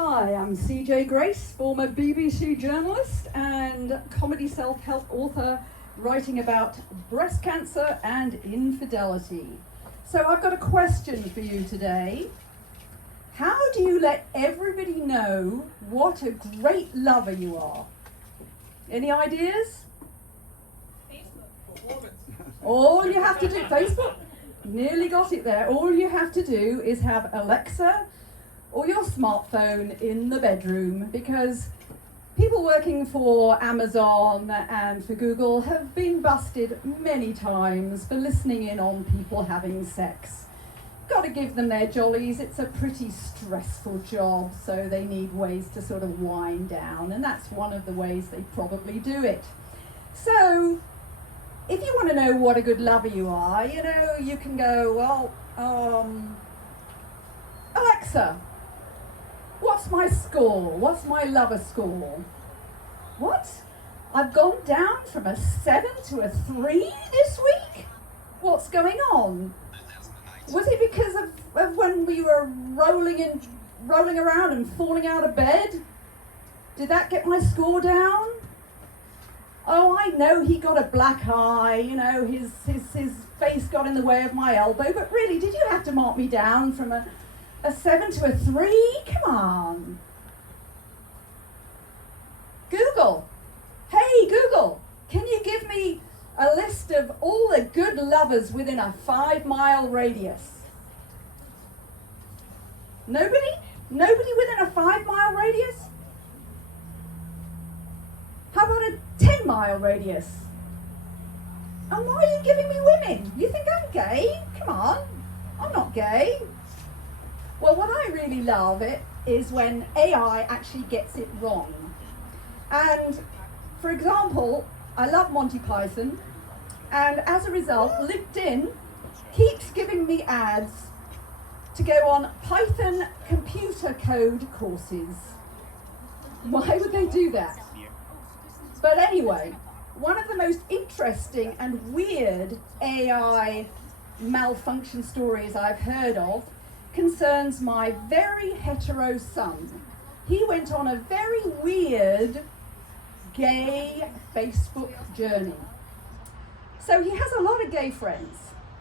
Hi, I'm CJ Grace, former BBC journalist and comedy self-help author writing about breast cancer and infidelity. So I've got a question for you today. How do you let everybody know what a great lover you are? Any ideas? Facebook. All you have to do, Facebook, nearly got it there. All you have to do is have Alexa or your smartphone in the bedroom, because people working for Amazon and for Google have been busted many times for listening in on people having sex. Got to give them their jollies. It's a pretty stressful job, so they need ways to sort of wind down, and that's one of the ways they probably do it. So if you want to know what a good lover you are, you can go, Alexa, what's my score? What's my lover score? What? I've gone down from a 7 to a 3 this week? What's going on? Was it because of when we were rolling around and falling out of bed? Did that get my score down? Oh, I know he got a black eye, his face got in the way of my elbow, but really, did you have to mark me down from a 7 to a 3? Come on. Google. Hey, Google, can you give me a list of all the good lovers within a 5-mile radius? Nobody? Nobody within a 5-mile radius? How about a 10-mile radius? And why are you giving me women? You think I'm gay? Come on, I'm not gay. Well, what I really love is when AI actually gets it wrong. And for example, I love Monty Python, and as a result, LinkedIn keeps giving me ads to go on Python computer code courses. Why would they do that? But anyway, one of the most interesting and weird AI malfunction stories I've heard of concerns my very hetero son. He went on a very weird gay Facebook journey. So he has a lot of gay friends,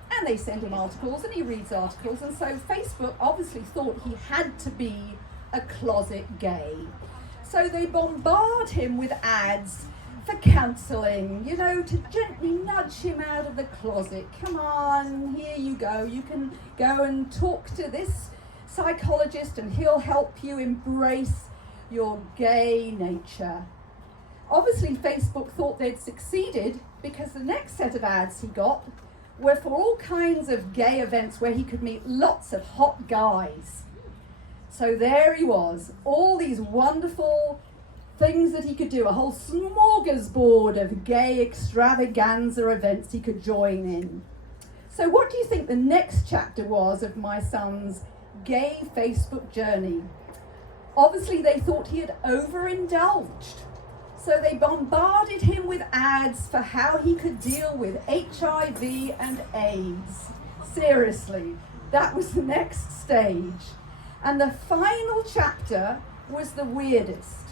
and they send him articles and he reads articles, and so Facebook obviously thought he had to be a closet gay. So they bombard him with ads for counselling, to gently nudge him out of the closet. Come on, here you go. You can go and talk to this psychologist and he'll help you embrace your gay nature. Obviously, Facebook thought they'd succeeded, because the next set of ads he got were for all kinds of gay events where he could meet lots of hot guys. So there he was, all these wonderful things that he could do, a whole smorgasbord of gay extravaganza events he could join in. So what do you think the next chapter was of my son's gay Facebook journey? Obviously they thought he had overindulged. So they bombarded him with ads for how he could deal with HIV and AIDS. Seriously, that was the next stage. And the final chapter was the weirdest.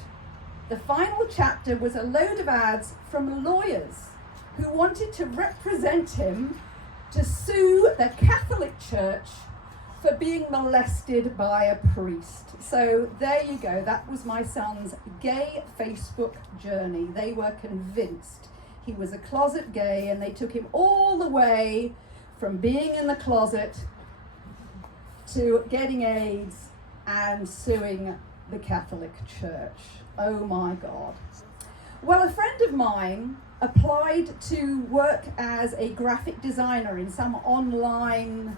The final chapter was a load of ads from lawyers who wanted to represent him to sue the Catholic Church for being molested by a priest. So there you go, that was my son's gay Facebook journey. They were convinced he was a closet gay, and they took him all the way from being in the closet to getting AIDS and suing the Catholic Church. Oh my God. Well, a friend of mine applied to work as a graphic designer in some online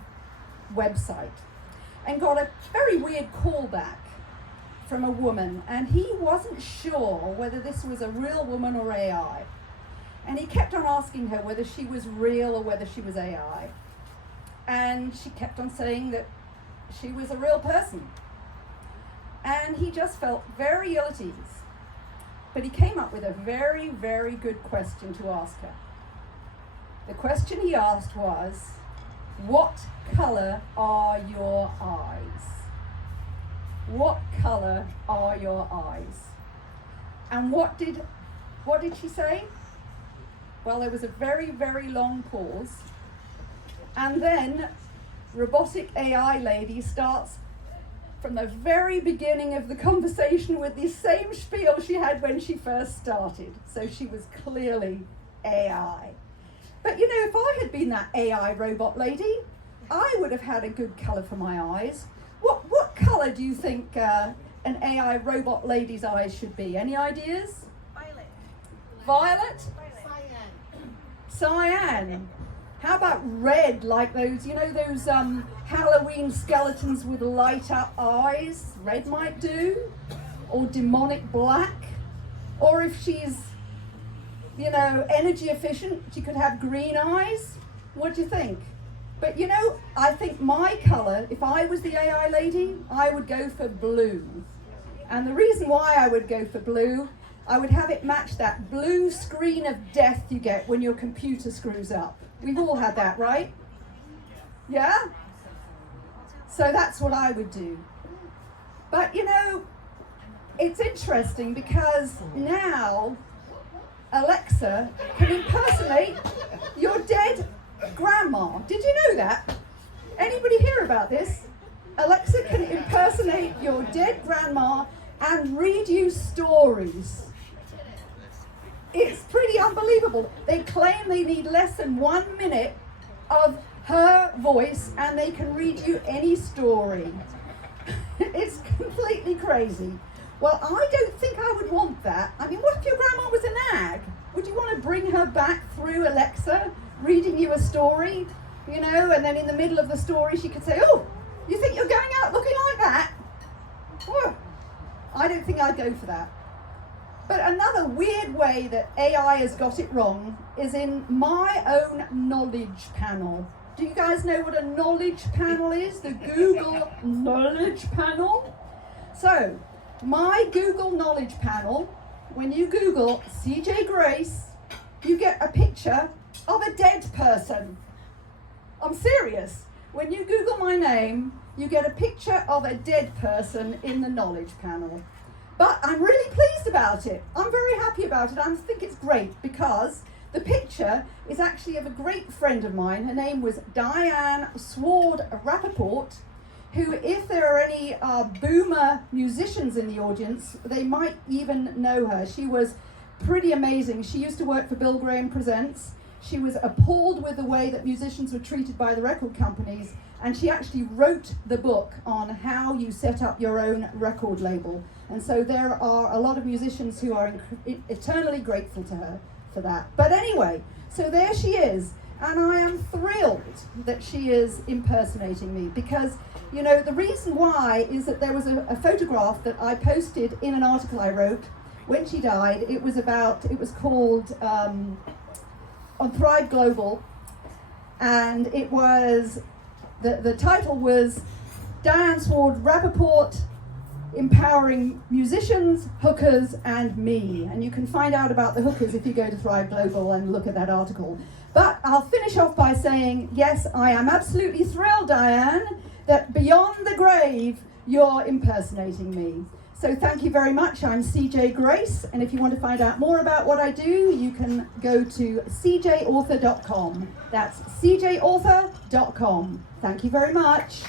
website and got a very weird call back from a woman, and he wasn't sure whether this was a real woman or AI. And he kept on asking her whether she was real or whether she was AI. And she kept on saying that she was a real person. And he just felt very ill at ease. But he came up with a very, very good question to ask her. The question he asked was, what color are your eyes? what colour are your eyes? And what did she say? Well, there was a very, very long pause. And then robotic AI lady starts from the very beginning of the conversation with the same spiel she had when she first started. So she was clearly AI. But you know, if I had been that AI robot lady, I would have had a good colour for my eyes. What colour do you think an AI robot lady's eyes should be? Any ideas? Violet. Violet? Cyan. Cyan. How about red, like those, you know, those Halloween skeletons with light up eyes? Red might do. Or demonic black. Or if she's, you know, energy efficient, she could have green eyes. What do you think? But you know, I think my colour, if I was the AI lady, I would go for blue. And the reason why I would go for blue, I would have it match that blue screen of death you get when your computer screws up. We've all had that, right? Yeah? So that's what I would do. But you know, it's interesting because now Alexa can impersonate your dead grandma. Did you know that? Anybody hear about this? Alexa can impersonate your dead grandma and read you stories. It's pretty unbelievable. They claim they need less than 1 minute of her voice and they can read you any story. It's completely crazy. Well, I don't think I would want that. I mean, what if your grandma was a nag? Would you want to bring her back through Alexa, reading you a story, you know, and then in the middle of the story she could say, oh, you think you're going out looking like that? Oh, I don't think I'd go for that. But another weird way that AI has got it wrong is in my own knowledge panel. Do you guys know what a knowledge panel is? The Google knowledge panel? So, my Google knowledge panel, when you Google CJ Grace, you get a picture of a dead person. I'm serious. When you Google my name, you get a picture of a dead person in the knowledge panel. But I'm really pleased about it. I'm very happy about it. I think it's great because the picture is actually of a great friend of mine. Her name was Diane Sward Rapaport, who, if there are any boomer musicians in the audience, they might even know her. She was pretty amazing. She used to work for Bill Graham Presents. She was appalled with the way that musicians were treated by the record companies, and she actually wrote the book on how you set up your own record label. And so there are a lot of musicians who are eternally grateful to her for that. But anyway, so there she is, and I am thrilled that she is impersonating me because, you know, the reason why is that there was a photograph that I posted in an article I wrote when she died. It was called on Thrive Global, and it was, the title was Diane Sward Rapaport, Empowering Musicians, Hookers, and Me. And you can find out about the hookers if you go to Thrive Global and look at that article. But I'll finish off by saying, yes, I am absolutely thrilled, Diane, that beyond the grave, you're impersonating me. So thank you very much. I'm CJ Grace, and if you want to find out more about what I do, you can go to cjauthor.com. That's cjauthor.com. Thank you very much.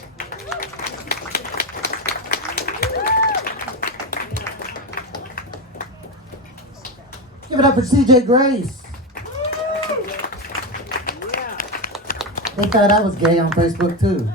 Give it up for CJ Grace. They thought I was gay on Facebook too.